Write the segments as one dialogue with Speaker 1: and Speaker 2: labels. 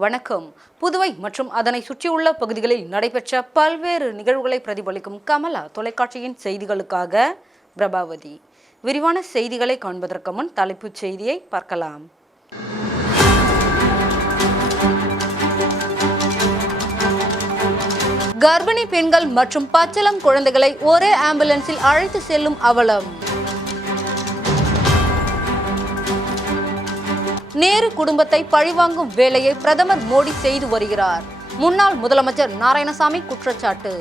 Speaker 1: வணக்கம். புதுவை மற்றும் அதனை சுற்றியுள்ள பகுதிகளில் நடைபெற்ற பல்வேறு நிகழ்வுகளை பிரதிபலிக்கும் கமலா தொலைக்காட்சியின் செய்திகளுக்காக பிரபாவதி. விரிவான செய்திகளை காண்பதற்கு முன் தலைப்புச் செய்தியை பார்க்கலாம். கர்ப்பிணி பெண்கள் மற்றும் பச்சளம் குழந்தைகளை ஒரே ஆம்புலன்ஸில் அழைத்து செல்லும் அவலம். நேரு குடும்பத்தை பழிவாங்கும் வேலையை பிரதமர் மோடி செய்து வருகிறார். முன்னாள் முதலமைச்சர் நாராயணசாமி குற்றச்சாட்டு.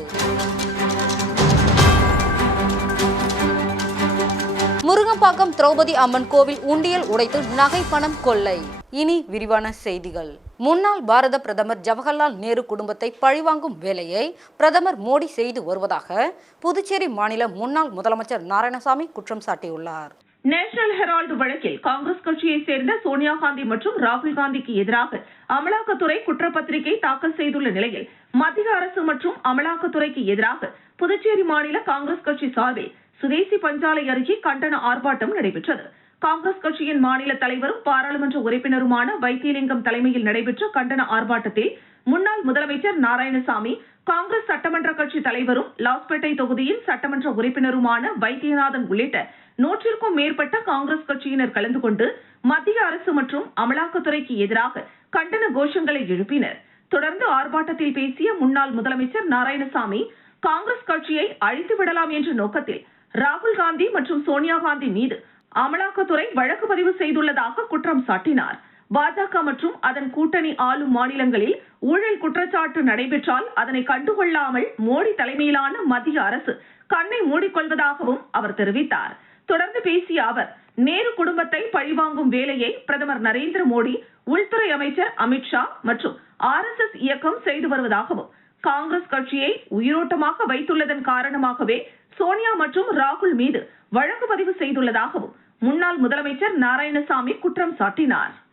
Speaker 1: முருகம்பாக்கம் திரௌபதி அம்மன் கோவில் உண்டியல் உடைத்து நகை பணம் கொள்ளை. இனி விரிவான செய்திகள். முன்னாள் பாரத பிரதமர் ஜவஹர்லால் நேரு குடும்பத்தை பழிவாங்கும் வேலையை பிரதமர் மோடி செய்து வருவதாக புதுச்சேரி மாநில முன்னாள் முதலமைச்சர் நாராயணசாமி குற்றம் சாட்டியுள்ளார்.
Speaker 2: நேஷனல் ஹெரால்டு வழக்கில் காங்கிரஸ் கட்சியை சேர்ந்த சோனியா காந்தி மற்றும் ராகுல் காந்திக்கு எதிராக அமலாக்கத்துறை குற்றப்பத்திரிகை தாக்கல் செய்துள்ள நிலையில் மத்திய அரசு மற்றும் அமலாக்கத்துறைக்கு எதிராக புதுச்சேரி மாநில காங்கிரஸ் கட்சி சார்பில் சுதேசி பஞ்சாலை அருகே கண்டன ஆர்ப்பாட்டம் நடைபெற்றது. காங்கிரஸ் கட்சியின் மாநில தலைவரும் பாராளுமன்ற உறுப்பினருமான வைத்தியலிங்கம் தலைமையில் நடைபெற்ற கண்டன ஆர்ப்பாட்டத்தில் முன்னாள் முதலமைச்சர் நாராயணசாமி காங்கிரஸ் சட்டமன்ற கட்சி தலைவரும் லாஸ்பேட்டை தொகுதியின் சட்டமன்ற உறுப்பினருமான வைத்தியநாதன் உள்ளிட்ட நூற்றிற்கும் மேற்பட்ட காங்கிரஸ் கட்சியினர் கலந்து கொண்டு மத்திய அரசு மற்றும் அமலாக்கத்துறைக்கு எதிராக கண்டன கோஷங்களை எழுப்பினர். தொடர்ந்து ஆர்ப்பாட்டத்தில் பேசிய முன்னாள் முதலமைச்சர் நாராயணசாமி காங்கிரஸ் கட்சியை அழித்து விடலாம் என்ற நோக்கத்தில் ராகுல் காந்தி மற்றும் சோனியா காந்தி மீது அமலாக்கத்துறை வழக்கு பதிவு செய்துள்ளதாக குற்றம் சாட்டினார். பாஜக மற்றும் அதன் கூட்டணி ஆளும் மாநிலங்களில் ஊழல் குற்றச்சாட்டு நடைபெற்றால் அதனை கண்டுகொள்ளாமல் மோடி தலைமையிலான மத்திய அரசு கண்ணை மூடிக்கொள்வதாகவும் அவர் தெரிவித்தார். தொடர்ந்து பேசிய அவர் நேரு குடும்பத்தை பழிவாங்கும் வேலையை பிரதமர் நரேந்திர மோடி உள்துறை அமைச்சர் அமித்ஷா மற்றும் ஆர் எஸ் எஸ் இயக்கம் செய்து வருவதாகவும் காங்கிரஸ் கட்சியை உயிரோட்டமாக வைத்துள்ளதன் காரணமாகவே சோனியா மற்றும் ராகுல் மீது வழக்கு பதிவு செய்துள்ளதாகவும் முன்னாள் முதலமைச்சர் நாராயணசாமி குற்றம் சாட்டினார்.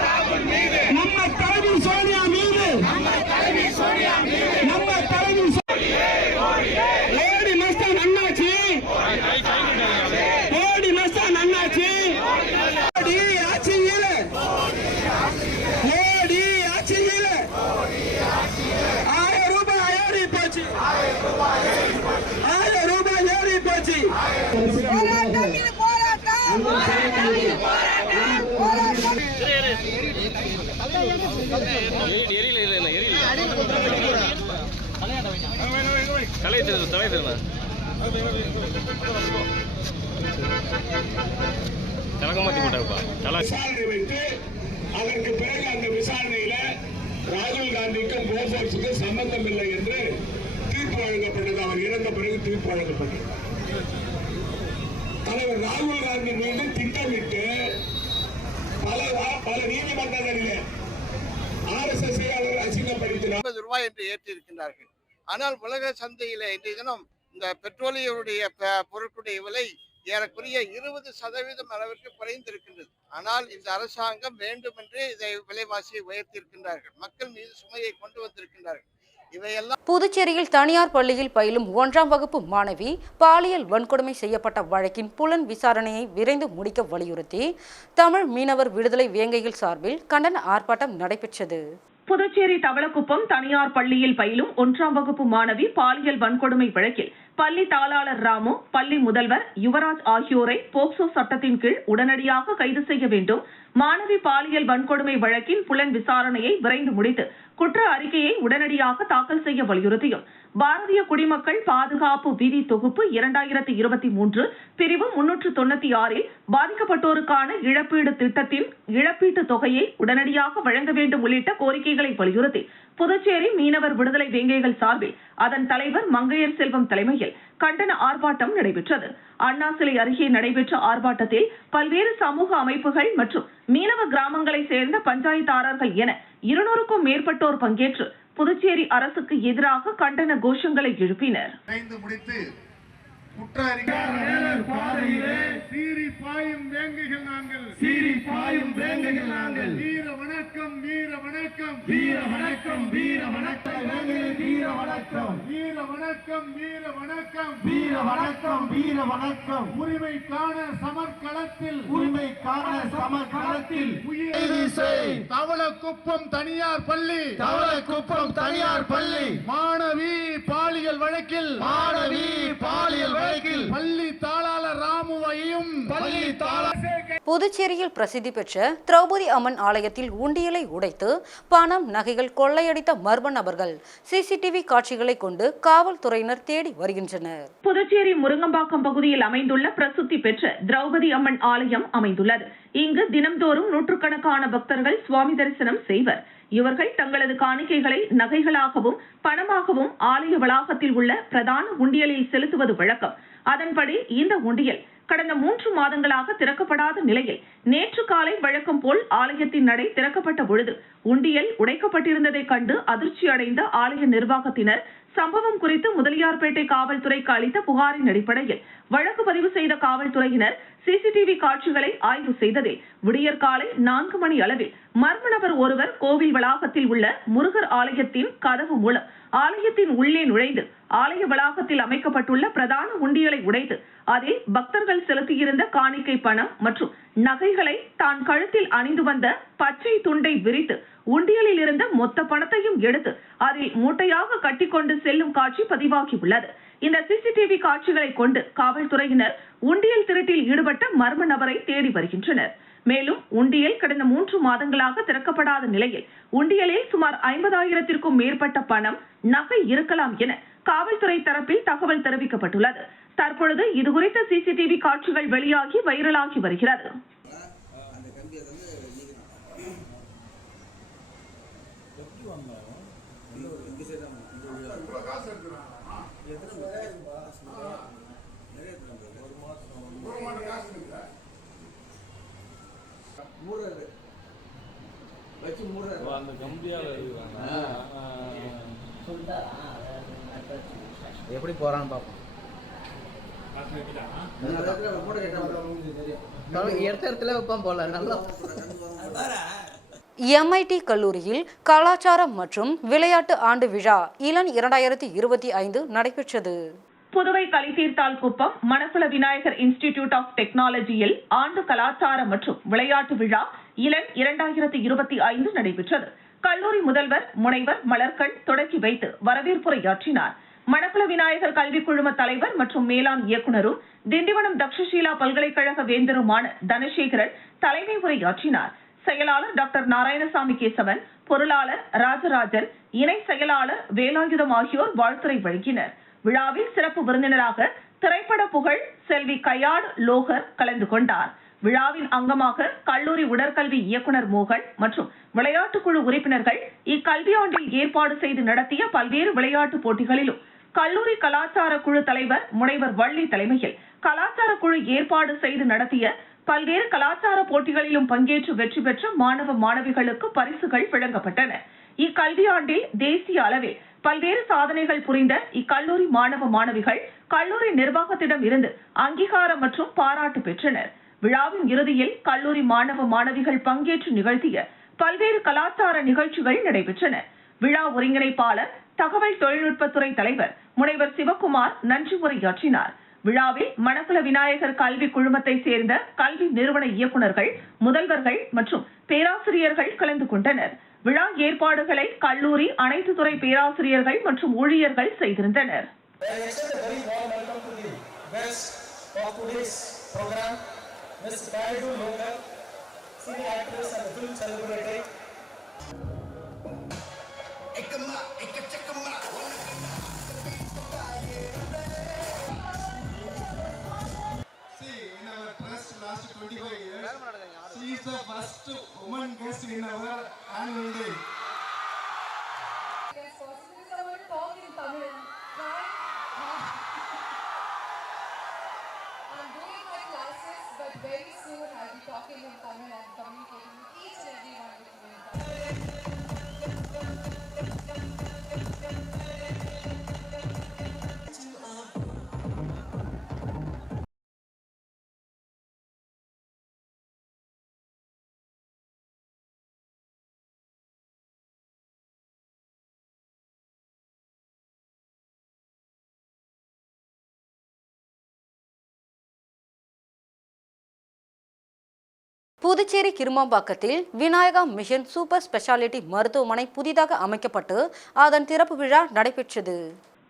Speaker 3: ராகுல் மீது நம்ம தலைவி சோனியா மீது நம்ம தலைவி மோடி மஸ்தான் அண்ணாச்சி மோடி மஸ்தான் அண்ணாச்சி மோடி ஆட்சியில் மோடி ஆட்சியில் ஆயிரம் ரூபாய் ஏறி போச்சு ஆயிரம் ரூபாய் ஏறி போச்சு
Speaker 4: போராட்டம் இது போராட்டம் போராட்டம்
Speaker 5: எரியல இல்ல இல்ல எரியல தலை தெரியும் தலை தெரியும் கலக்க மாத்தி போட்டாருப்பா தலை
Speaker 3: விசாரணை வைத்து அதற்கு பிறகு அந்த விசாரணையில ராகுல் காந்திக்கும் போஃபோர்ஸுக்கும் சம்பந்தம் இல்லை என்று தீர்ப்பு வழங்கப்பட்டது. அவர் இறந்த பிறகு தீர்ப்பு வழங்கப்பட்டது. தலைவர் ராகுல் காந்தி மீது திட்டமிட்டு பல வா- பல நீதிமன்றங்களிலே ஆர்எஸ்எஸ் அவர் அசிங்கப்படுத்தினார்.
Speaker 6: ரூபாய் என்று ஏற்றிருக்கின்றார்கள் ஆனால் உலக சந்தையில் இன்றைய தினம் இந்த பெட்ரோலியருடைய பொருட்களுடைய விலை ஏறக்குறைய இருபது சதவீதம் அளவிற்கு குறைந்திருக்கின்றது. ஆனால் இந்த அரசாங்கம் வேண்டுமென்றே இதை விலைவாசியை உயர்த்தியிருக்கின்றார்கள். மக்கள் மீது சுமையை கொண்டு வந்திருக்கின்றார்கள். இவையெல்லாம்
Speaker 1: புதுச்சேரியில் தனியார் பள்ளியில் பயிலும் ஒன்றாம் வகுப்பு மாணவி பாலியல் வன்கொடுமை செய்யப்பட்ட வழக்கின் புலன் விசாரணையை விரைந்து முடிக்க வலியுறுத்தி தமிழ் மீனவர் விடுதலை வேங்கையில் சார்பில் கண்டன ஆர்ப்பாட்டம் நடைபெற்றது.
Speaker 2: புதுச்சேரி தவளக்குப்பம் தனியார் பள்ளியில் பயிலும் ஒன்றாம் வகுப்பு மாணவி பாலியல் வன்கொடுமை வழக்கில் பள்ளி தாளாளர் ராமு பள்ளி முதல்வர் யுவராஜ் ஆகியோரை போக்சோ சட்டத்தின் கீழ் உடனடியாக கைது செய்ய வேண்டும். மாணவி பாலியல் வன்கொடுமை வழக்கில் புலன் விசாரணையை விரைந்து முடித்து குற்ற அறிக்கையை உடனடியாக தாக்கல் செய்ய வலியுறுத்தியும். பாரதிய குடிமக்கள் பாதுகாப்பு விதி தொகுப்பு இரண்டாயிரத்தி இருபத்தி மூன்று பிரிவு முன்னூற்று தொண்ணூத்தி ஆறில் பாதிக்கப்பட்டோருக்கான இழப்பீடு திட்டத்தின் இழப்பீட்டு தொகையை உடனடியாக வழங்க வேண்டும் உள்ளிட்ட கோரிக்கைகளை வலியுறுத்தி புதுச்சேரி மீனவர் விடுதலை வேங்கைகள் சார்பில் அதன் தலைவர் மங்கையர் செல்வம் தலைமையில் கண்டன ஆர்ப்பாட்டம் நடைபெற்றது. அண்ணா சிலை அருகே நடைபெற்ற ஆர்ப்பாட்டத்தில் பல்வேறு சமூக அமைப்புகள் மற்றும் மீனவ கிராமங்களை சேர்ந்த பஞ்சாயத்தாரர்கள் என இருநூறுக்கும் மேற்பட்டோர் பங்கேற்று புதுச்சேரி அரசுக்கு எதிராக கண்டன கோஷங்களை எழுப்பினர்.
Speaker 7: சீறி பாயும் வேங்கைகள் நாங்கள். சீறி பாயும் வேங்கைகள் நாங்கள். வீர வணக்கம் வீர வணக்கம். வீர வணக்கம் வீர வணக்கம் வீர வணக்கம். வீர வணக்கம் வீர வணக்கம்.
Speaker 8: வீர வணக்கம் வீர வணக்கம்.
Speaker 7: உரிமைக்கான சமர்க்களத்தில்.
Speaker 8: உரிமைக்கான சமகாலத்தில்
Speaker 7: உயிர் தவளக்குப்பம் தனியார் பள்ளி.
Speaker 8: தவளக்குப்பம் தனியார் பள்ளி.
Speaker 7: மாணவி பாலியல் வழக்கில்.
Speaker 8: மாணவி பாலியல் வழக்கில்.
Speaker 7: பள்ளி தாளாளர் ராமுவையும்
Speaker 8: பள்ளி தாள
Speaker 1: புதுச்சேரியில் பிரசித்தி பெற்ற திரௌபதி அம்மன் ஆலயத்தில் உண்டியலை உடைத்து பணம் நகைகள் கொள்ளையடித்த மர்ம நபர்கள் சிசிடிவி காட்சிகளை கொண்டு காவல்துறையினர் தேடி வருகின்றனர்.
Speaker 2: புதுச்சேரி முருங்கம்பாக்கம் பகுதியில் அமைந்துள்ள பிரசித்தி பெற்ற திரௌபதி அம்மன் ஆலயம் அமைந்துள்ளது. இங்கு தினம்தோறும் நூற்றுக்கணக்கான பக்தர்கள் சுவாமி தரிசனம் செய்வர். இவர்கள் தங்களது காணிக்கைகளை நகைகளாகவும் பணமாகவும் ஆலய வளாகத்தில் உள்ள பிரதான உண்டியலில் செலுத்துவது வழக்கம். அதன்படி இந்த உண்டியல் கடந்த மூன்று மாதங்களாக திறக்கப்படாத நிலையில் நேற்று காலை வழக்கம் போல் ஆலயத்தின் நடை திறக்கப்பட்ட பொழுது உண்டியல் உடைக்கப்பட்டிருந்ததை கண்டு அதிர்ச்சி அடைந்த ஆலய நிர்வாகத்தினர் சம்பவம் குறித்து முதலியார்பேட்டை காவல்துறைக்கு அளித்த புகாரின் அடிப்படையில் வழக்கு பதிவு செய்த காவல்துறையினர் சிசிடிவி காட்சிகளை ஆய்வு செய்ததில் விடியற் காலை நான்கு மணி அளவில் மர்ம நபர் ஒருவர் கோவில் வளாகத்தில் உள்ள முருகர் ஆலயத்தின் கதவு மூலம் ஆலயத்தின் உள்ளே நுழைந்து ஆலய வளாகத்தில் அமைக்கப்பட்டுள்ள பிரதான உண்டியலை உடைத்து அதில் பக்தர்கள் செலுத்தியிருந்த காணிக்கை பணம் மற்றும் நகைகளை தான் கழுத்தில் அணிந்து வந்த பச்சை துண்டை விரித்து உண்டியலில் இருந்த மொத்த பணத்தையும் எடுத்து அதில் மூட்டையாக கட்டிக்கொண்டு செல்லும் காட்சி பதிவாகியுள்ளது. இந்த சிசிடிவி காட்சிகளை கொண்டு காவல்துறையினர் உண்டியல் திருட்டில் ஈடுபட்ட மர்ம நபரை தேடி வருகின்றனர். மேலும் உண்டியல் கடந்த மூன்று மாதங்களாக திறக்கப்படாத நிலையில் உண்டியலில் சுமார் ஐம்பதாயிரத்திற்கும் மேற்பட்ட பணம் நகை இருக்கலாம் என காவல்துறை தரப்பில் தகவல் தெரிவிக்கப்பட்டுள்ளது. தற்பொழுது இதுகுறித்த சிசிடிவி காட்சிகள் வெளியாகி வைரலாகி வருகிறது
Speaker 5: அந்த கம்பியால்
Speaker 9: எப்படி போறான்னு பார்ப்போம் எடுத்த இடத்துல வைப்பான் போல நல்லா.
Speaker 1: எம்ஐடி கல்லூரியில் கலாச்சாரம் மற்றும் விளையாட்டு ஆண்டு விழா இளன் இரண்டாயிரத்தி இருபத்தி ஐந்து நடைபெற்றது.
Speaker 2: புதுவை கலித்தீர்த்தால் குப்பம் மணக்குள விநாயகர் இன்ஸ்டிடியூட் ஆஃப் டெக்னாலஜியில் ஆண்டு கலாச்சார மற்றும் விளையாட்டு விழா இளன் இரண்டாயிரத்தி இருபத்தி ஐந்து நடைபெற்றது. கல்லூரி முதல்வர் முனைவர் மலர்கண் தொடக்கி வைத்து வரவேற்புரையாற்றினார். மணக்குள விநாயகர் கல்வி குழும தலைவர் மற்றும் மேலாண் இயக்குநரும் திண்டிவனம் தக்ஷஷீலா பல்கலைக்கழக வேந்தருமான தனசேகரன் தலைமை உரையாற்றினார். செயலாளர் டாக்டர் நாராயணசாமி கேசவன் பொருளாளர் ராஜராஜன் இணை செயலாளர் வேலாயுதம் ஆகியோர் வாழ்த்துரை வழங்கினர். விழாவில் சிறப்பு விருந்தினராக திரைப்பட புகழ் செல்வி கையாடு லோகர் கலந்து கொண்டார். விழாவின் அங்கமாக கல்லூரி உடற்கல்வி இயக்குனர் மோகன் மற்றும் விளையாட்டுக் குழு உறுப்பினர்கள் இக்கல்வியாண்டில் ஏற்பாடு செய்து நடத்திய பல்வேறு விளையாட்டுப் போட்டிகளிலும் கல்லூரி கலாச்சார குழு தலைவர் முனைவர் வள்ளி தலைமையில் கலாச்சார குழு ஏற்பாடு செய்து நடத்திய பல்வேறு கலாச்சார போட்டிகளிலும் பங்கேற்று வெற்றி பெற்ற மாணவ மாணவிகளுக்கு பரிசுகள் வழங்கப்பட்டன. இக்கல்வியாண்டில் தேசிய அளவில் பல்வேறு சாதனைகள் புரிந்த இக்கல்லூரி மாணவ மாணவிகள் கல்லூரி நிர்வாகத்திடம் இருந்து அங்கீகாரம் மற்றும் பாராட்டு பெற்றனர். விழாவின் இறுதியில் கல்லூரி மாணவ மாணவிகள் பங்கேற்று நிகழ்த்திய பல்வேறு கலாச்சார நிகழ்ச்சிகள் நடைபெற்றன. விழா ஒருங்கிணைப்பாளர் தகவல் தொழில்நுட்பத்துறை தலைவர் முனைவர் சிவக்குமார் நன்றி உரையாற்றினார். விழாவில் மணக்குள விநாயகர் கல்வி குழுமத்தை சேர்ந்த கல்வி நிறுவன இயக்குநர்கள் முதல்வர்கள் மற்றும் பேராசிரியர்கள் கலந்து கொண்டனர். விழா ஏற்பாடுகளை கல்லூரி அனைத்து துறை பேராசிரியர்கள் மற்றும் ஊழியர்கள் செய்திருந்தனர்.
Speaker 7: See, the
Speaker 1: புதுச்சேரி கிருமாம்பாக்கத்தில் விநாயகா மிஷன் சூப்பர் ஸ்பெஷாலிட்டி மருத்துவமனை புதிதாக அமைக்கப்பட்டு அதன் திறப்பு விழா நடைபெற்றது.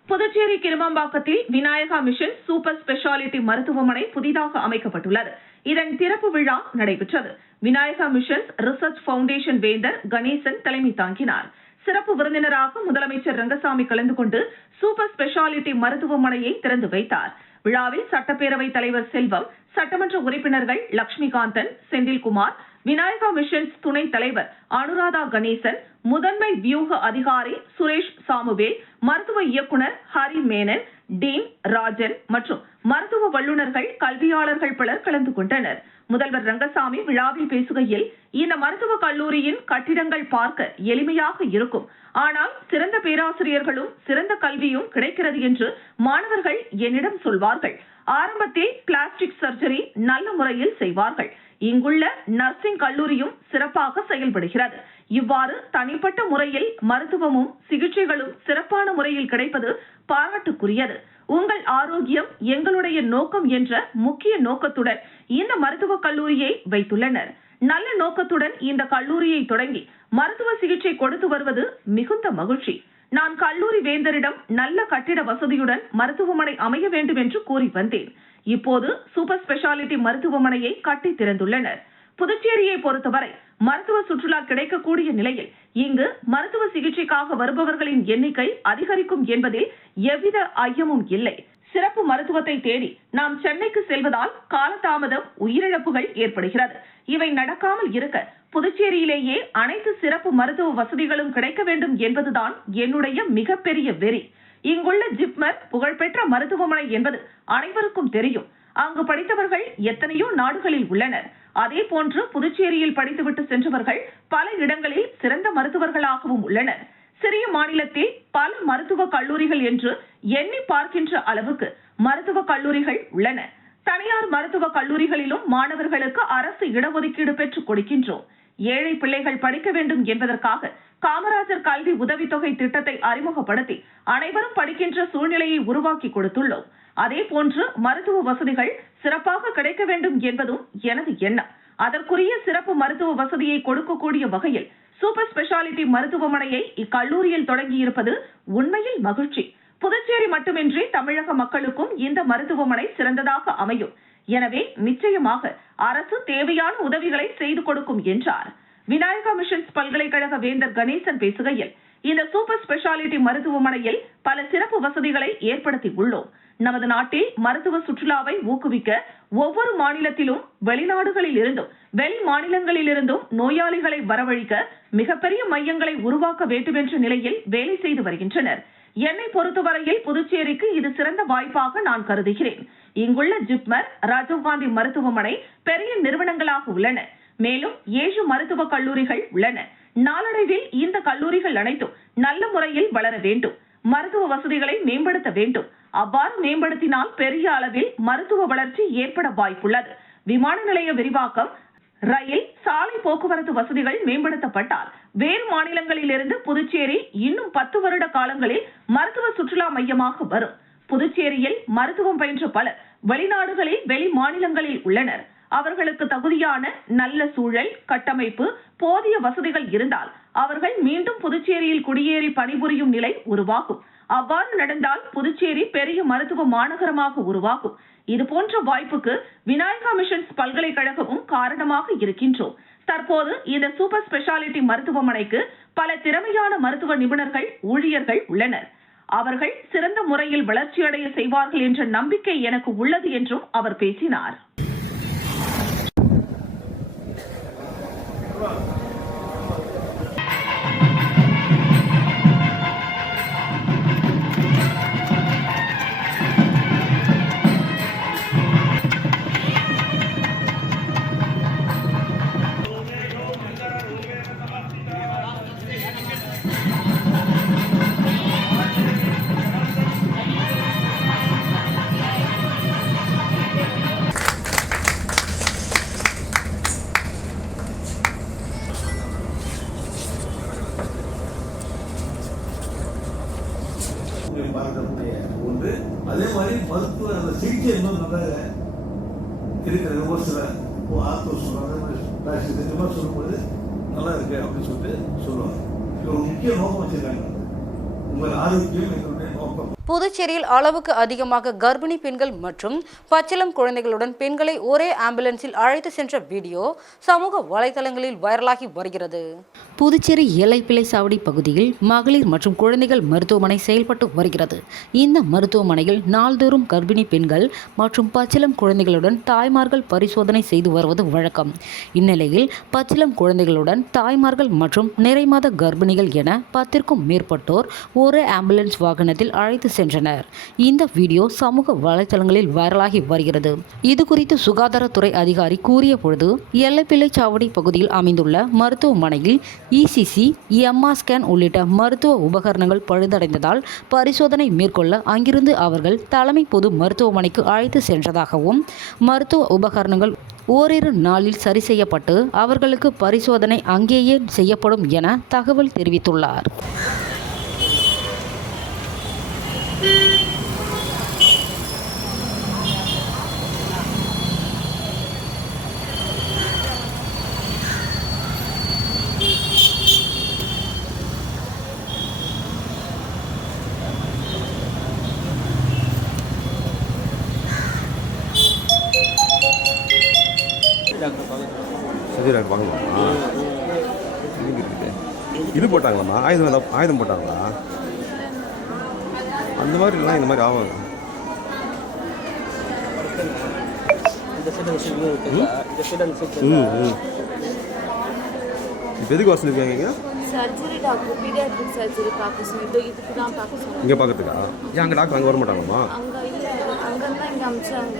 Speaker 2: புதுச்சேரி கிருமாம்பாக்கத்தில் விநாயகா மிஷன் சூப்பர் ஸ்பெஷாலிட்டி மருத்துவமனை புதிதாக அமைக்கப்பட்டுள்ளது. இதன் திறப்பு விழா நடைபெற்றது. விநாயகா மிஷன் ரிசர்ச் பவுண்டேஷன் வேந்தர் கணேசன் தலைமை தாங்கினார். சிறப்பு விருந்தினராக முதலமைச்சர் ரங்கசாமி கலந்து கொண்டு சூப்பர் ஸ்பெஷாலிட்டி மருத்துவமனையை திறந்து வைத்தார். விழாவில் சட்டப்பேரவை தலைவர் செல்வம் சட்டமன்ற உறுப்பினர்கள் லட்சுமிகாந்தன் செந்தில்குமார் விநாயகா மிஷன்ஸ் துணை தலைவர் அனுராதா கணேசன் முதன்மை வியூக அதிகாரி சுரேஷ் சாமுவேல் மருத்துவ இயக்குனர் ஹரி மேனன் டீன் ராஜன் மற்றும் மருத்துவ வல்லுநர்கள் கல்வியாளர்கள் பலர் கலந்து கொண்டனர். முதல்வர் ரங்கசாமி விழாவில் பேசுகையில் இந்த மருத்துவக் கல்லூரியின் கட்டிடங்கள் பார்க்க எளிமையாக இருக்கும். ஆனால் சிறந்த பேராசிரியர்களும் சிறந்த கல்வியும் கிடைக்கிறது என்று மாணவர்கள் என்னிடம் சொல்வார்கள். ஆரம்பத்தில் பிளாஸ்டிக் சர்ஜரி நல்ல முறையில் செய்வார்கள். இங்குள்ள நர்சிங் கல்லூரியும் சிறப்பாக செயல்படுகிறது. இவ்வாறு தனிப்பட்ட முறையில் மருத்துவமும் சிகிச்சைகளும் சிறப்பான முறையில் கிடைப்பது பாராட்டுக்குரியது. உங்கள் ஆரோக்கியம் எங்களுடைய நோக்கம் என்ற முக்கிய நோக்கத்துடன் இந்த மருத்துவக் கல்லூரியை வைத்துள்ளனர். நல்ல நோக்கத்துடன் இந்த கல்லூரியை தொடங்கி மருத்துவ சிகிச்சை கொடுத்து வருவது மிகுந்த மகிழ்ச்சி. நான் கல்லூரி வேந்தரிடம் நல்ல கட்டிட வசதியுடன் மருத்துவமனை அமைய வேண்டும் என்று கூறி வந்தேன். இப்போது சூப்பர் ஸ்பெஷாலிட்டி மருத்துவமனையை கட்டி திறந்துள்ளனர். புதுச்சேரியை பொறுத்தவரை மருத்துவ சுற்றுலா கிடைக்கக்கூடிய நிலையில் இங்கு மருத்துவ சிகிச்சைக்காக வருபவர்களின் எண்ணிக்கை அதிகரிக்கும் என்பதில் எவ்வித ஐயமும் இல்லை. சிறப்பு மருத்துவத்தை தேடி நாம் சென்னைக்கு செல்வதால் காலதாமதம் உயிரிழப்புகள் ஏற்படுகிறது. இவை நடக்காமல் இருக்க புதுச்சேரியிலேயே அனைத்து சிறப்பு மருத்துவ வசதிகளும் கிடைக்க வேண்டும் என்பதுதான் என்னுடைய மிகப்பெரிய வெறி. இங்குள்ள ஜிப்மர் புகழ்பெற்ற மருத்துவமனை என்பது அனைவருக்கும் தெரியும். அங்கு படித்தவர்கள் எத்தனையோ நாடுகளில் உள்ளனர். அதே போன்று புதுச்சேரியில் படித்துவிட்டு சென்றவர்கள் பல இடங்களில் சிறந்த மருத்துவர்களாகவும் உள்ளனர். சிறிய மாநிலத்தில் பல மருத்துவ கல்லூரிகள் என்று எண்ணி பார்க்கின்ற அளவுக்கு மருத்துவ கல்லூரிகள் உள்ளன. தனியார் மருத்துவ கல்லூரிகளிலும் மாணவர்களுக்கு அரசு இடஒதுக்கீடு பெற்றுக் கொடுக்கின்றோம். ஏழை பிள்ளைகள் படிக்க வேண்டும் என்பதற்காக காமராஜர் கல்வி உதவித்தொகை திட்டத்தை அறிமுகப்படுத்தி அனைவரும் படிக்கின்ற சூழ்நிலையை உருவாக்கி கொடுத்துள்ளோம். அதே போன்று மருத்துவ வசதிகள் சிறப்பாக கிடைக்க வேண்டும் என்பதும் எனது எண்ணம். அதற்குரிய சிறப்பு மருத்துவ வசதியை கொடுக்கக்கூடிய வகையில் சூப்பர் ஸ்பெஷாலிட்டி மருத்துவமனையை இக்கல்லூரியில் தொடங்கியிருப்பது உண்மையில் மகிழ்ச்சி. புதுச்சேரி மட்டுமின்றி தமிழக மக்களுக்கும் இந்த மருத்துவமனை சிறந்ததாக அமையும். எனவே நிச்சயமாக அரசு தேவையான உதவிகளை செய்து கொடுக்கும் என்றார். விநாயகா மிஷன்ஸ் பல்கலைக்கழக வேந்தர் கணேசன் பேசுகையில் இந்த சூப்பர் ஸ்பெஷாலிட்டி மருத்துவமனையில் பல சிறப்பு வசதிகளை ஏற்படுத்தி உள்ளோம். நமது நாட்டில் மருத்துவ சுற்றுலாவை ஊக்குவிக்க ஒவ்வொரு மாநிலத்திலும் வெளிநாடுகளில் இருந்தும் வெளி மாநிலங்களில் இருந்தும் நோயாளிகளை வரவழிக்க மிகப்பெரிய மையங்களை உருவாக்க வேண்டும் என்ற நிலையில் வேலை செய்து வருகின்றனர். என்னை பொறுத்தவரையில் புதுச்சேரிக்கு இது சிறந்த வாய்ப்பாக நான் கருதுகிறேன். இங்குள்ள ஜிப்மர் ராஜீவ்காந்தி மருத்துவமனை பெரிய நிறுவனங்களாக உள்ளன. மேலும் ஏழு மருத்துவ கல்லூரிகள் உள்ளன. நாளடைவில் இந்த கல்லூரிகள் அனைத்தும் நல்ல முறையில் வளர வேண்டும். மருத்துவ வசதிகளை மேம்படுத்த வேண்டும். அவ்வாறு மேம்படுத்தினால் பெரிய அளவில் மருத்துவ வளர்ச்சி ஏற்பட வாய்ப்புள்ளது. விமான நிலைய விரிவாக்கம் ரயில் சாலை போக்குவரத்து வசதிகள் மேம்படுத்தப்பட்டால் வேறு மாநிலங்களிலிருந்து புதுச்சேரி இன்னும் பத்து வருட காலங்களில் மருத்துவ சுற்றுலா மையமாக வரும். புதுச்சேரியில் மருத்துவம் பயின்ற பலர் வெளிநாடுகளில் வெளி மாநிலங்களில் உள்ளனர். அவர்களுக்கு தகுதியான நல்ல சூழல் கட்டமைப்பு போதிய வசதிகள் இருந்தால் அவர்கள் மீண்டும் புதுச்சேரியில் குடியேறி பணிபுரியும் நிலை உருவாகும். அவ்வாறு நடந்தால் புதுச்சேரி பெரிய மருத்துவ மாநகரமாக உருவாகும். இது போன்ற வாய்ப்புக்கு விநாயகா மிஷன்ஸ் பல்கலைக்கழகமும் காரணமாக இருக்கின்றோம். தற்போது இந்த சூப்பர் ஸ்பெஷாலிட்டி மருத்துவமனைக்கு பல திறமையான மருத்துவ நிபுணர்கள் ஊழியர்கள் உள்ளனர். அவர்கள் சிறந்த முறையில் வளர்ச்சியடைய செய்வார்கள் என்ற நம்பிக்கை எனக்கு உள்ளது என்றும் அவர் பேசினார்.
Speaker 5: Come on. மருத்துவ அந்த சிகிச்சை இன்னும் நல்லா இருக்கிறது. ஒரு சில ஆத்தோ சொல்கிறாங்க வேக்சின் மாதிரி சொல்லும்போது நல்லா இருக்கு அப்படின்னு சொல்லிட்டு சொல்லுவாங்க. இவங்க ஒரு முக்கிய நோக்கம் வச்சிருக்காங்க. உங்கள் ஆரோக்கியம் எங்களுடைய
Speaker 1: புதுச்சேரியில் அளவுக்கு அதிகமாக கர்ப்பிணி பெண்கள் மற்றும் பச்சிளம் குழந்தைகளுடன் பெண்களை ஒரே ஆம்புலன்ஸில் அழைத்து சென்ற வீடியோ சமூக வலைதளங்களில் வைரலாகி வருகிறது. புதுச்சேரி எல்லைப்பிள்ளை சாவடி பகுதியில் மகளிர் மற்றும் குழந்தைகள் மருத்துவமனை செயல்பட்டு வருகிறது. இந்த மருத்துவமனையில் நாள்தோறும் கர்ப்பிணி பெண்கள் மற்றும் பச்சிலம் குழந்தைகளுடன் தாய்மார்கள் பரிசோதனை செய்து வருவது வழக்கம். இந்நிலையில் பச்சிலம் குழந்தைகளுடன் தாய்மார்கள் மற்றும் நிறைமாத கர்ப்பிணிகள் என பத்திற்கும் மேற்பட்டோர் ஒரு ஆம்புலன்ஸ் வாகனத்தில் அழைத்து சென்றனர். இந்த வீடியோ சமூக வலைதளங்களில் வைரலாகி வருகிறது. இது குறித்து சுகாதாரத்துறை அதிகாரி கூறிய பொழுது எல்லைப்பிள்ளை சாவடி பகுதியில் அமைந்துள்ள மருத்துவமனையில் இசிசி எம்ஆர் ஸ்கேன் உள்ளிட்ட மருத்துவ உபகரணங்கள் பழுதடைந்ததால் பரிசோதனை மேற்கொள்ள அங்கிருந்து அவர்கள் தலைமை பொது மருத்துவமனைக்கு அழைத்து சென்றதாகவும் மருத்துவ உபகரணங்கள் ஓரிரு நாளில் சரி செய்யப்பட்டு அவர்களுக்கு பரிசோதனை அங்கேயே செய்யப்படும் என தகவல் தெரிவித்துள்ளார்.
Speaker 10: சரி டாக்டர் வாங்கலாமா? இது போட்டாங்களாம்மா? ஆயுதம் ஆயுதம் போட்டாங்களா? அந்த மாதிரிலாம் இந்த மாதிரி ஆவாங்க. ம்? ம் இப்போ எதுக்கு வசதி இருக்காங்க இங்கே?
Speaker 11: சர்ஜரி டாக்டர் பீடியாட்ரிக் சர்ஜரி பார்க்க இது இதுக்கு தான் பார்க்க சொன்னாங்க
Speaker 10: இங்கே பார்க்கறதுக்கா? ஏன் அங்கே டாக்டர் அங்கே வர மாட்டாங்களாம்மா?
Speaker 11: அங்கே இல்லை அங்கேருந்து இங்கே அமிச்சாங்க.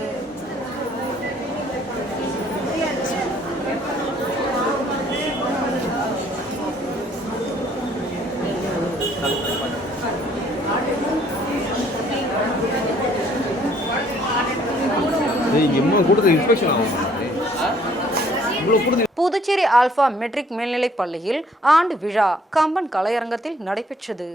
Speaker 1: புதுச்சேரி ஆல்பா மெட்ரிக் மேல்நிலைப் பள்ளியில் ஆண்டு விழா கம்பன் கலையரங்கத்தில் நடைபெற்றது.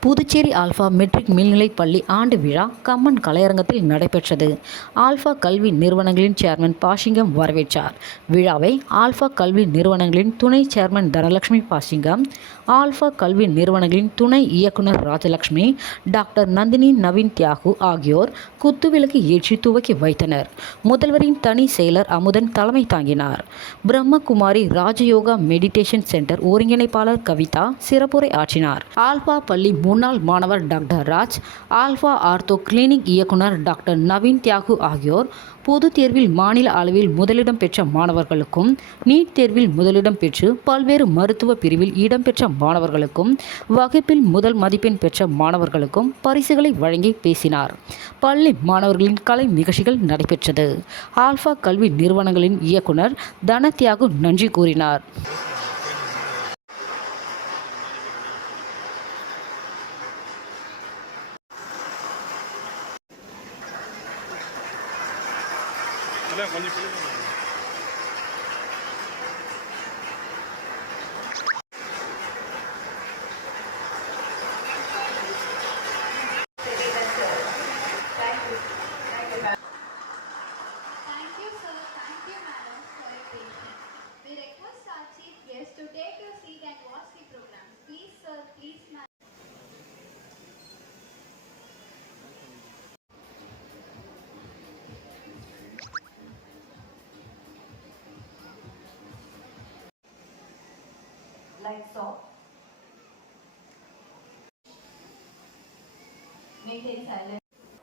Speaker 1: புதுச்சேரி ஆல்பா மெட்ரிக் மேல்நிலைப் பள்ளி ஆண்டு விழா கம்மன் கலையரங்கத்தில் நடைபெற்றது. ஆல்பா கல்வி நிறுவனங்களின் சேர்மன் பாஷிங்கம் வரவேற்றார். விழாவை ஆல்பா கல்வி நிறுவனங்களின் துணை சேர்மன் தனலட்சுமி பாஷிங்கம் ஆல்பா கல்வி நிறுவனங்களின் துணை இயக்குனர் ராஜலட்சுமி டாக்டர் நந்தினி நவீன் தியாகு ஆகியோர் குத்துவிளக்கு ஏற்றி துவக்கி வைத்தனர். முதல்வரின் தனி செயலர் அமுதன் தலைமை தாங்கினார். பிரம்மகுமாரி ராஜயோகா மெடிடேஷன் சென்டர் ஒருங்கிணைப்பாளர் கவிதா சிறப்புரை ஆற்றினார். ஆல்பா பள்ளி முன்னாள் மாணவர் doctor Raj Alpha ortho clinic இயக்குனர் டாக்டர் நவீன் தியாகு ஆகியோர் பொதுத் தேர்வில் மாநில அளவில் முதலிடம் பெற்ற மாணவர்களுக்கும் நீட் தேர்வில் முதலிடம் பெற்று பல்வேறு மருத்துவ பிரிவில் இடம்பெற்ற மாணவர்களுக்கும் வகுப்பில் முதல் மதிப்பெண் பெற்ற மாணவர்களுக்கும் பரிசுகளை வழங்கி பேசினார். பள்ளி மாணவர்களின் கலை நிகழ்ச்சிகள் நடைபெற்றது. ஆல்பா கல்வி நிறுவனங்களின் இயக்குனர் தனத்யாகு நன்றி கூறினார்.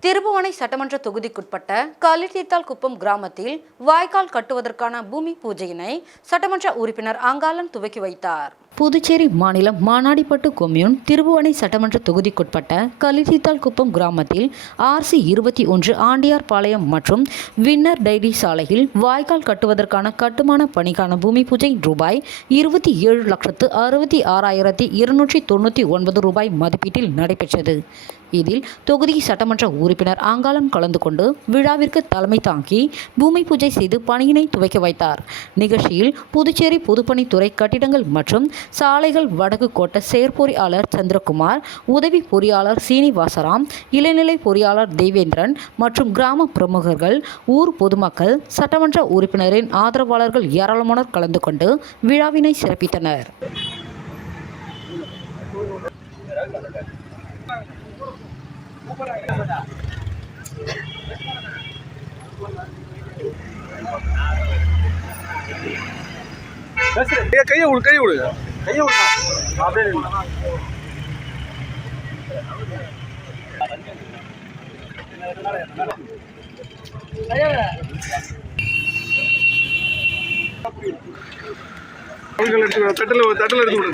Speaker 1: திருபுவனை சட்டமன்ற தொகுதிக்குட்பட்ட கலித்தீத்தால் குப்பம் கிராமத்தில் வாய்க்கால் கட்டுவதற்கான பூமி பூஜையினை சட்டமன்ற உறுப்பினர் அங்காளன் துவக்கி வைத்தார். புதுச்சேரி மாநிலம் மானாடிப்பட்டு கொம்யூன் திருபுவனை சட்டமன்ற தொகுதிக்குட்பட்ட கலிதித்தால்குப்பம் கிராமத்தில் ஆர்சி இருபத்தி ஒன்று ஆண்டியார் பாளையம் மற்றும் வின்னர் டைரி சாலையில் வாய்க்கால் கட்டுவதற்கான கட்டுமான பணிக்கான பூமி பூஜை ரூபாய் இருபத்தி ஏழு லட்சத்து அறுபத்தி ஆறாயிரத்தி இருநூற்றி தொண்ணூற்றி ஒன்பது ரூபாய் மதிப்பீட்டில் நடைபெற்றது. இதில் தொகுதி சட்டமன்ற உறுப்பினர் ஆங்காளன் கலந்து கொண்டு விழாவிற்கு தலைமை தாங்கி பூமி பூஜை செய்து பணியினை துவக்கி வைத்தார். நிகழ்ச்சியில் புதுச்சேரி பொதுப்பணித்துறை கட்டிடங்கள் மற்றும் சாலைகள் வடக்கு கோட்ட செயற்பொறியாளர் சந்திரகுமார் உதவி பொறியாளர் சீனிவாசராம் இளநிலை பொறியாளர் தேவேந்திரன் மற்றும் கிராம பிரமுகர்கள் ஊர் பொதுமக்கள் சட்டமன்ற உறுப்பினரின் ஆதரவாளர்கள் ஏராளமானோர் கலந்து கொண்டு விழாவினை சிறப்பித்தனர்.
Speaker 10: கையை விடு கையை விடுங்க கையை விடு அப்படியே எடுத்து தட்டில் தட்டில் எடுத்து விடு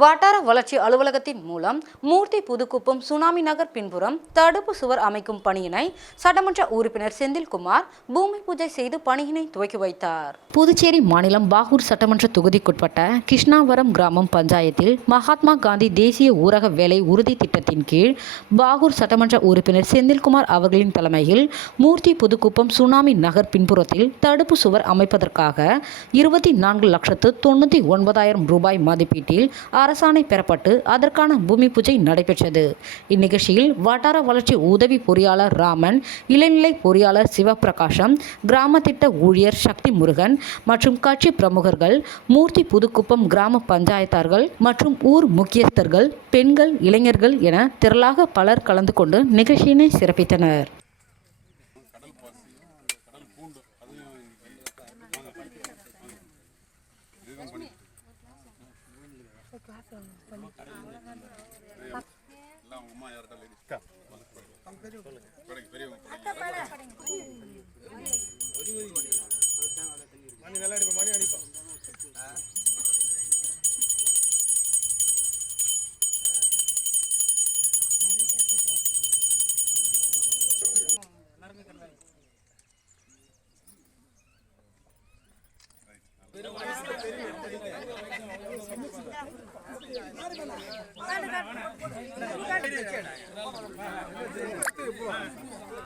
Speaker 1: வட்டார வளர்ச்சி அலுவலகத்தின் மூலம் மூர்த்தி புதுக்குப்பம் சுனாமி நகர் பின்புறம் தடுப்பு சுவர் அமைக்கும் பணியினை சட்டமன்ற உறுப்பினர் செந்தில்குமார் பூமி பூஜை செய்து பணியினை துவக்கி வைத்தார். புதுச்சேரி மாநிலம் பாகூர் சட்டமன்ற தொகுதிக்குட்பட்ட கிருஷ்ணாவரம் கிராமம் பஞ்சாயத்தில் மகாத்மா காந்தி தேசிய ஊரக வேலை உறுதி திட்டத்தின் கீழ் பாகூர் சட்டமன்ற உறுப்பினர் செந்தில்குமார் அவர்களின் தலைமையில் மூர்த்தி புதுக்குப்பம் சுனாமி நகர் பின்புறத்தில் தடுப்பு சுவர் அமைப்பதற்காக இருபத்தி நான்கு லட்சத்து தொண்ணூற்றி ஒன்பதாயிரம் ரூபாய் மதிப்பீட்டில் அரசாணை பெறப்பட்டு அதற்கான பூமி பூஜை நடைபெற்றது. இந்நிகழ்ச்சியில் வட்டார வளர்ச்சி உதவி பொறியாளர் ராமன் இளநிலை பொறியாளர் சிவபிரகாசம் கிராம திட்ட ஊழியர் சக்தி முருகன் மற்றும் கட்சி பிரமுகர்கள் மூர்த்தி புதுக்குப்பம் கிராம பஞ்சாயத்தார்கள் மற்றும் ஊர் முக்கியஸ்தர்கள் பெண்கள் இளைஞர்கள் என திரளாக பலர் கலந்து கொண்டு நிகழ்ச்சியினை சிறப்பித்தனர்.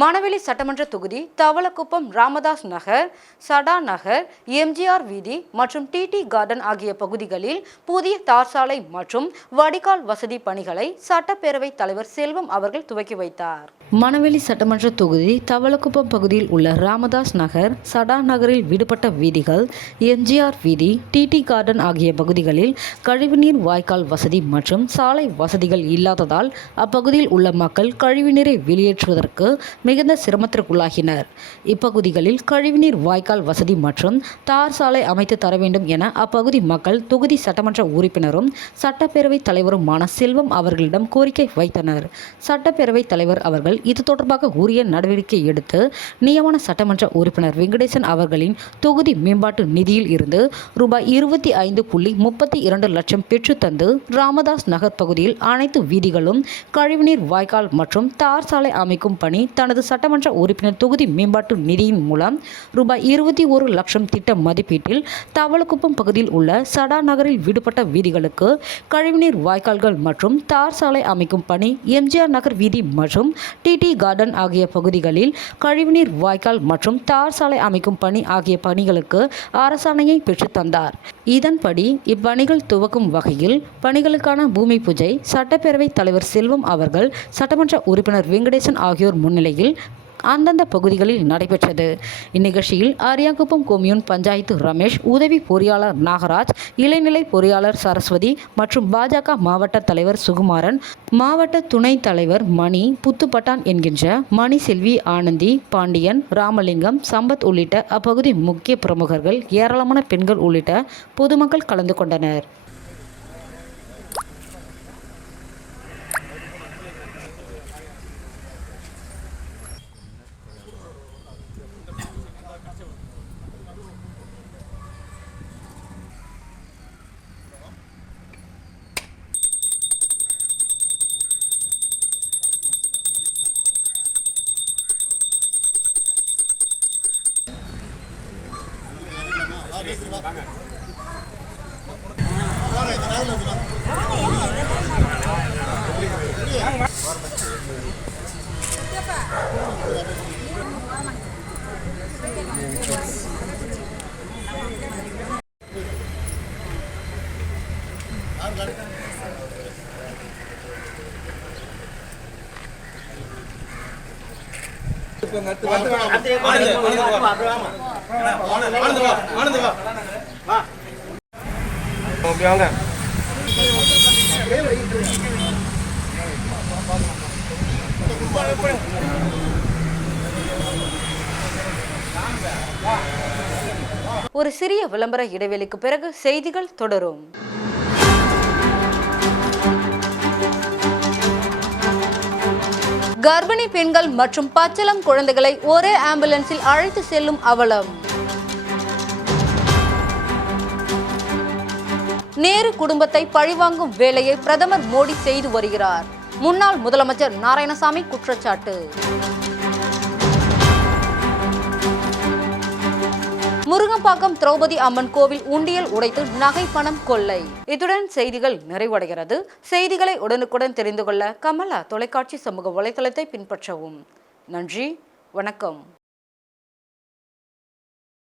Speaker 1: மணவெளி சட்டமன்ற தொகுதி தவளக்குப்பம் ராமதாஸ் நகர் சடா நகர் எம்ஜிஆர் வீதி மற்றும் டிடி கார்டன் ஆகிய பகுதிகளில் புதிய தார் சாலை மற்றும் வடிகால் வசதி பணிகளை சட்டப்பேரவைத் தலைவர் செல்வம் அவர்கள் துவக்கி வைத்தார். மணவெளி சட்டமன்ற தொகுதி தவளக்குப்பம் பகுதியில் உள்ள ராமதாஸ் நகர் சடா நகரில் விடுபட்ட வீதிகள் எம்ஜிஆர் வீதி டிடி கார்டன் ஆகிய பகுதிகளில் கழிவுநீர் வாய்க்கால் வசதி மற்றும் சாலை வசதிகள் இல்லாததால் அப்பகுதியில் உள்ள மக்கள் கழிவுநீரை வெளியேற்றுவதற்கு மிகுந்த சிரமத்திற்குள்ளாகினர். இப்பகுதிகளில் கழிவுநீர் வாய்க்கால் வசதி மற்றும் தார் சாலை அமைத்து தர வேண்டும் என அப்பகுதி மக்கள் தொகுதி சட்டமன்ற உறுப்பினரும் சட்டப்பேரவைத் தலைவருமான செல்வம் அவர்களிடம் கோரிக்கை வைத்தனர். சட்டப்பேரவைத் தலைவர் அவர்கள் இது தொடர்பாக உரிய நடவடிக்கை எடுத்து நியமன சட்டமன்ற உறுப்பினர் வெங்கடேசன் அவர்களின் தொகுதி மேம்பாட்டு நிதியில் இருந்து ரூபாய் இருபத்தி ஐந்து புள்ளி முப்பத்தி இரண்டு லட்சம் பெற்றுத்தந்து ராமதாஸ் நகர் பகுதியில் அனைத்து வீதிகளும் கழிவுநீர் வாய்க்கால் மற்றும் தார் சாலை அமைக்கும் பணி தனது சட்டமன்ற உறுப்பினர் தொகுதி மேம்பாட்டு நிதியின் மூலம் ரூபாய் இருபத்தி ஒரு லட்சம் திட்ட மதிப்பீட்டில் தவளக்குப்பம் பகுதியில் உள்ள சடா நகரில் விடுபட்ட வீதிகளுக்கு கழிவுநீர் வாய்க்கால்கள் மற்றும் தார் சாலை அமைக்கும் பணி எம்ஜிஆர் நகர் வீதி மற்றும் டிடி கார்டன் ஆகிய பகுதிகளில் கழிவுநீர் வாய்க்கால் மற்றும் தார் சாலை அமைக்கும் பணி ஆகிய பணிகளுக்கு அரசாணையை பெற்றுத் தந்தார். இதன்படி இப்பணிகள் துவக்கும் வகையில் பணிகளுக்கான பூமி பூஜை சட்டப்பேரவைத் தலைவர் செல்வம் அவர்கள் சட்டமன்ற உறுப்பினர் வெங்கடேசன் ஆகியோர் முன்னிலையில் அந்தந்த பகுதிகளில் நடைபெற்றது. இந்நிகழ்ச்சியில் அரியாங்குப்பம் கொம்யூன் பஞ்சாயத்து ரமேஷ் உதவி பொறியாளர் நாகராஜ் இளைநிலை பொறியாளர் சரஸ்வதி மற்றும் பாஜக மாவட்ட தலைவர் சுகுமாரன் மாவட்ட துணைத் தலைவர் மணி புத்துப்பட்டான் என்கின்ற மணி செல்வி ஆனந்தி பாண்டியன் ராமலிங்கம் சம்பத் உள்ளிட்ட அப்பகுதி முக்கிய பிரமுகர்கள் ஏராளமான பெண்கள் உள்ளிட்ட பொதுமக்கள் கலந்து கொண்டனர்.
Speaker 10: ஆனந்து வா ஆனந்து வா வாங்க.
Speaker 1: ஒரு சிறிய விளம்பர இடைவெளிக்கு பிறகு செய்திகள் தொடரும். கர்ப்பிணி பெண்கள் மற்றும் பச்சளம் குழந்தைகளை ஒரே ஆம்புலன்ஸில் அழைத்து செல்லும் அவலம். நேரு குடும்பத்தை பழிவாங்கும் வேலையை பிரதமர் மோடி செய்து வருகிறார். முன்னாள் முதலமைச்சர் நாராயணசாமி குற்றச்சாட்டு. முருகம்பாக்கம் திரௌபதி அம்மன் கோவில் உண்டியல் உடைத்து நகை பணம் கொள்ளை. இத்துடன் செய்திகள் நிறைவடைகிறது. செய்திகளை உடனுக்குடன் தெரிந்து கொள்ள கமலா தொலைக்காட்சி சமூக வலைதளத்தை பின்பற்றவும். நன்றி வணக்கம்.